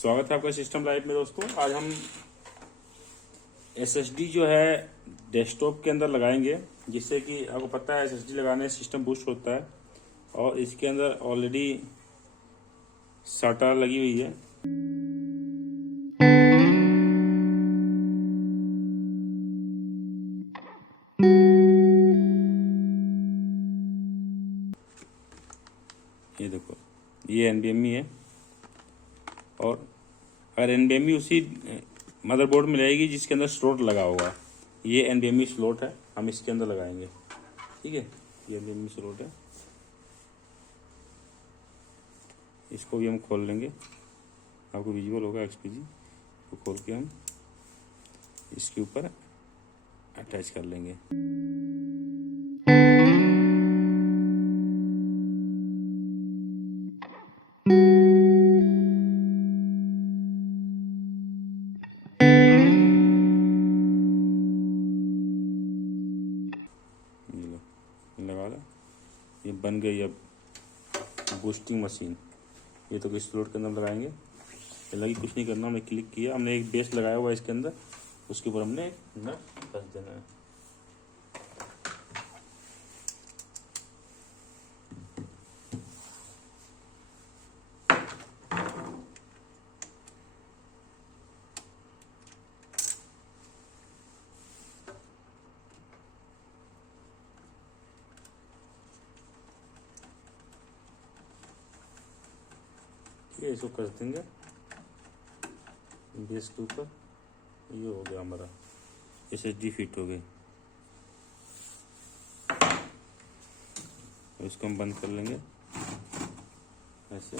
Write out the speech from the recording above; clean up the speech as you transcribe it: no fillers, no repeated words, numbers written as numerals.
स्वागत है आपका सिस्टम लाइव में दोस्तों। आज हम एसएसडी जो है डेस्कटॉप के अंदर लगाएंगे, जिससे कि आपको पता है एसएसडी लगाने से सिस्टम बूस्ट होता है। और इसके अंदर ऑलरेडी SATA लगी हुई है। ये देखो, ये NVMe है और अगर NVMe उसी मदरबोर्ड में रहेगी जिसके अंदर स्लॉट लगा होगा। ये NVMe स्लॉट है, हम इसके अंदर लगाएंगे। ठीक है, ये NVMe स्लॉट है, इसको भी हम खोल लेंगे। आपको विजुअल होगा XPG को खोल के हम इसके ऊपर अटैच कर लेंगे। लगा ला, ये बन गई अब बूस्टिंग मशीन। ये तो किस स्लॉट के अंदर लगाएंगे, ये लगी, कुछ नहीं करना। हमने क्लिक किया, हमने एक बेस लगाया हुआ है इसके अंदर, उसके ऊपर हमने नट कस देना है। ये इसको कस देंगे बेस के ऊपर। ये हो गया हमारा SSD फिट हो गई। इसको हम बंद कर लेंगे ऐसे।